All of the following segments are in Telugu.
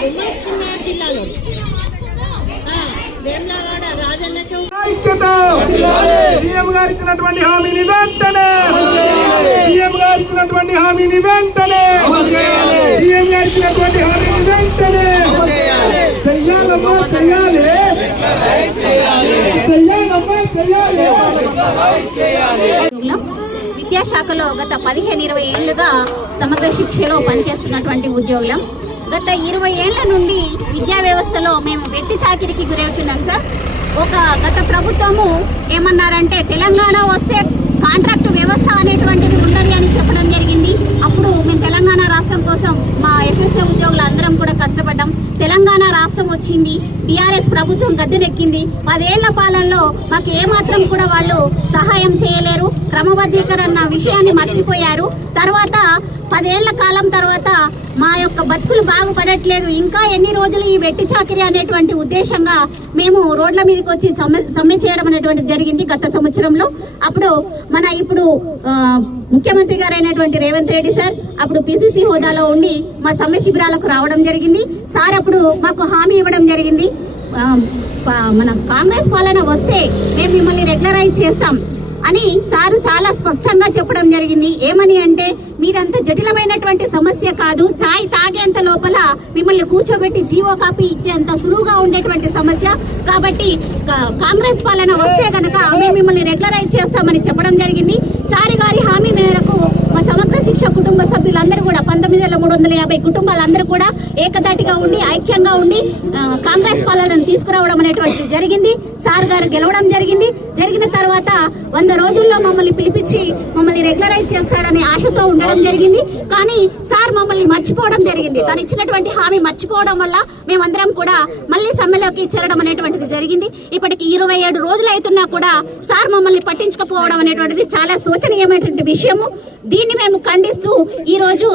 ఉమ్మడి జిల్లాలో వేములవాడ రాజన్నకు సీఎం గారు ఇచ్చినటువంటి హామీని వెంటనే సీఎం గారు ఇచ్చినటువంటి హామీని వెంటనే సీఎం చెయ్యాలి విద్యాశాఖలో గత పదిహేను ఇరవై ఏళ్ళుగా సమగ్ర శిక్షలో పనిచేస్తున్నటువంటి ఉద్యోగులం. గత ఇరవై ఏళ్ళ నుండి విద్యా వ్యవస్థలో మేము వెట్టి చాకిరికి గురవుతున్నాం సార్. ఒక గత ప్రభుత్వము ఏమన్నారంటే తెలంగాణ వస్తే కాంట్రాక్ట్ వ్యవస్థ అనేటువంటిది ఉండదు అని చెప్పడం జరిగింది. అప్పుడు మేము తెలంగాణ రాష్ట్రం కోసం మా ఎస్ఎస్ఏ ఉద్యోగులు అందరం కూడా కష్టపడ్డాం. తెలంగాణ రాష్ట్రం వచ్చింది. టీఆర్ఎస్ ప్రభుత్వం గద్దెనెక్కింది. పదేళ్ళ పాలనలో మాకు ఏమాత్రం కూడా వాళ్ళు సహాయం చేయలేరు. క్రమబద్ధీకరణ విషయాన్ని మర్చిపోయారు. తర్వాత పదేళ్ళ కాలం తర్వాత మా యొక్క బతుకులు బాగుపడట్లేదు. ఇంకా ఎన్ని రోజులు ఈ వెట్టి చాకిరి అనేటువంటి ఉద్దేశంగా మేము రోడ్ల మీదకి వచ్చి సమ్మె సమ్మె చేయడం అనేటువంటి జరిగింది గత సంవత్సరంలో. అప్పుడు మన ఇప్పుడు ముఖ్యమంత్రి గారైనటువంటి రేవంత్ రెడ్డి సార్ అప్పుడు పిసిసి హోదాలో ఉండి మా సమ్మె శిబిరాలకు రావడం జరిగింది. సార్ అప్పుడు మాకు హామీ ఇవ్వడం జరిగింది. మన కాంగ్రెస్ పాలన వస్తే మేము మిమ్మల్ని రెగ్యులరైజ్ చేస్తాం అని సారు చాలా స్పష్టంగా చెప్పడం జరిగింది. ఏమని అంటే మీరంత జటిలమైనటువంటి సమస్య కాదు. చాయ్ తాగేంత లోపల మిమ్మల్ని కూర్చోబెట్టి జీవో కాపీ ఇచ్చేంత సులువుగా ఉండేటువంటి సమస్య. కాబట్టి కాంగ్రెస్ పాలన వస్తే కనుక మేము మిమ్మల్ని రెగ్యులరైజ్ చేస్తామని చెప్పడం జరిగింది సారి గారి హామీ మేరకు మా సమగ్ర శిక్ష వాళ్ళందరూ కూడా పంతొమ్మిది వేల మూడు వందల యాభై కుటుంబాలందరూ కూడా ఏకతాటిగా ఉండి ఐక్యంగా ఉండి కాంగ్రెస్ పాలనను తీసుకురావడం అనేటువంటిది జరిగింది. సార్ గారు గెలవడం జరిగింది. జరిగిన వంద రోజుల్లో మమ్మల్ని పిలిపించి మమ్మల్ని రెగ్యులరైజ్ చేస్తాడనే ఆశతో ఉండడం జరిగింది. కానీ సార్ మమ్మల్ని మర్చిపోవడం జరిగింది. తను ఇచ్చినటువంటి హామీ మర్చిపోవడం వల్ల మేమందరం కూడా మళ్ళీ సమ్మెలోకి చేరడం అనేటువంటిది జరిగింది. ఇప్పటికి ఇరవై ఏడు రోజులు అవుతున్నా కూడా సార్ మమ్మల్ని పట్టించుకపోవడం అనేటువంటిది చాలా శోచనీయమైనటువంటి విషయము. దీన్ని మేము ఖండిస్తూ ఈరోజు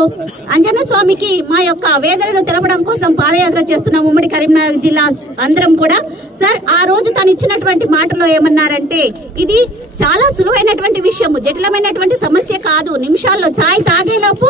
అంజన స్వామికి మా యొక్క వేదనను తెలపడం కోసం పాదయాత్ర చేస్తున్నాం ఉమ్మడి కరీంనగర్ జిల్లా అందరం కూడా. సార్ ఆ రోజు తను ఇచ్చినటువంటి మాటలో ఏమన్నారంటే ఇది చాలా సులువైనటువంటి విషయము జటిలమైనటువంటి సమస్య కాదు. నిమిషాల్లో ఛాయ్ తాగేలోపు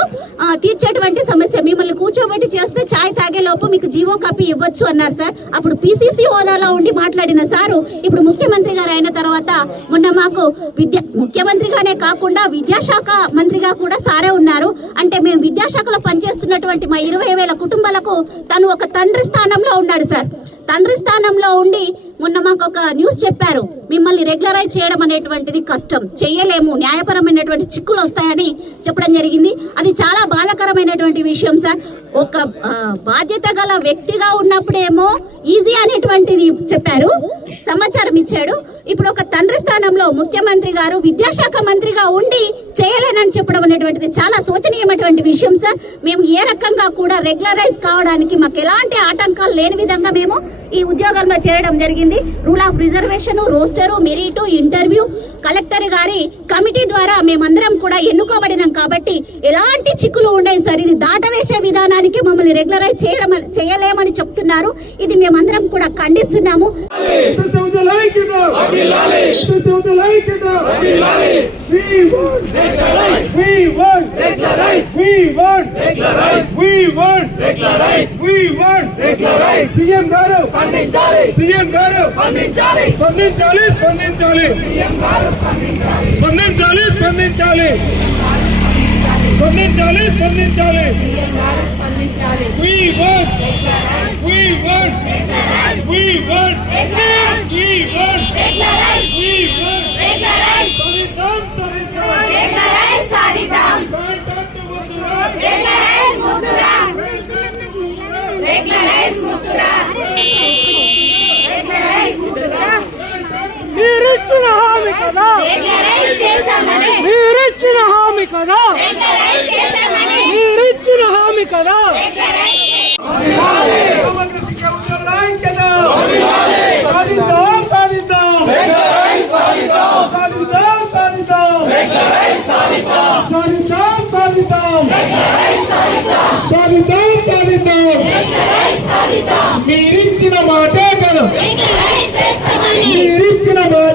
తీర్చేటువంటి సమస్య. మిమ్మల్ని కూర్చోబెట్టి చేస్తే ఛాయ్ తాగేలోపు మీకు జీవో కాపీ ఇవ్వచ్చు అన్నారు సార్. అప్పుడు పిసిసి హోదాలో ఉండి మాట్లాడిన సారు ఇప్పుడు ముఖ్యమంత్రి గారు అయిన తర్వాత మొన్న మాకు విద్య ముఖ్యమంత్రిగానే కాకుండా విద్యాశాఖ మంత్రిగా కూడా సారే ఉన్నారు. అంటే మేము విద్యాశాఖలో పనిచేస్తున్నటువంటి మా ఇరవై వేల కుటుంబాలకు తను ఒక తండ్రి స్థానంలో ఉన్నాడు సార్. తండ్రి స్థానంలో ఉండి మొన్న మాకు ఒక న్యూస్ చెప్పారు. మిమ్మల్ని రెగ్యులరైజ్ చేయడం అనేటువంటిది కష్టం. చేయలేము న్యాయపరమైనటువంటి చిక్కులు వస్తాయని చెప్పడం జరిగింది. అది చాలా బాధాకరమైనటువంటి విషయం సార్. ఒక బాధ్యత గల వ్యక్తిగా ఉన్నప్పుడేమో ఈజీ అనేటువంటిది చెప్పారు. సమాచారం ఇచ్చాడు. ఇప్పుడు ఒక తండ్రి స్థానంలో ముఖ్యమంత్రి గారు విద్యాశాఖ మంత్రిగా ఉండి చేయలేనని చెప్పడం అనేటువంటిది చాలా శోచనీయమైనటువంటి విషయం సార్. మేము ఏ రకంగా కూడా రెగ్యులరైజ్ కావడానికి మాకు ఎలాంటి ఆటంకాలు లేని విధంగా మేము ఈ ఉద్యోగంలో చేరడం జరిగింది. Rule of reservation roster merit interview collector గారి కమిటీ ద్వారా మేమందరం కూడా ఎన్నుకోబడినాం కాబట్టి ఎలాంటి చిక్కులు ఉండవు సార్. ఇది దాటవేసే విధానానికి మమ్మల్ని రెగ్యులరైజ్ చేయడం చేయలేమని చెప్తున్నారు. ఇది మేమందరం కూడా ఖండిస్తున్నాము. వర్ధిల్లాలి స్థుతుల ఐక్యత వర్ధిల్లాలి we want take the rise we want take the rise we want take the rise we want take the rise we want take the rise CM గారు స్పందించాలి. సీఎం గారు స్పందించాలి స్పందించాలి స్పందించాలి స్పందించాలి స్పందించాలి స్పందించాలి We want We want We want We want We want సాధిద్దాం హామీ కదా? మీరిచ్చిన హామీ కదా? మీరిచ్చిన హామీ కదా? మీరిచ్చిన మాటే కదా. మీరిచ్చిన మాట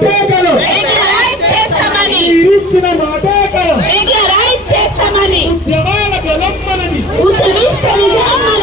ఇచ్చిన మాట చేస్తామని ఉద్యమాల గొలమ్మనది ఉద్యమాల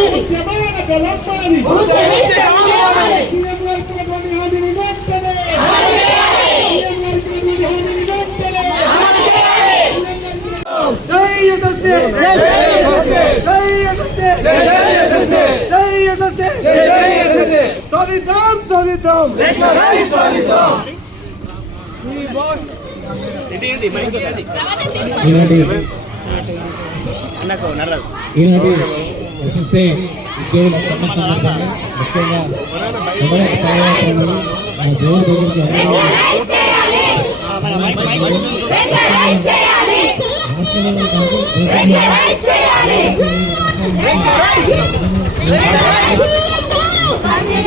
ఈనాటి ఎస్ఎస్ఏ ఉద్యోగుల సమ్మె సందర్భంగా ముఖ్యంగా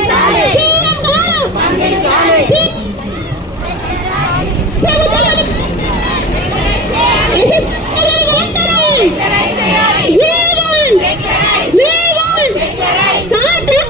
ఎవరైతే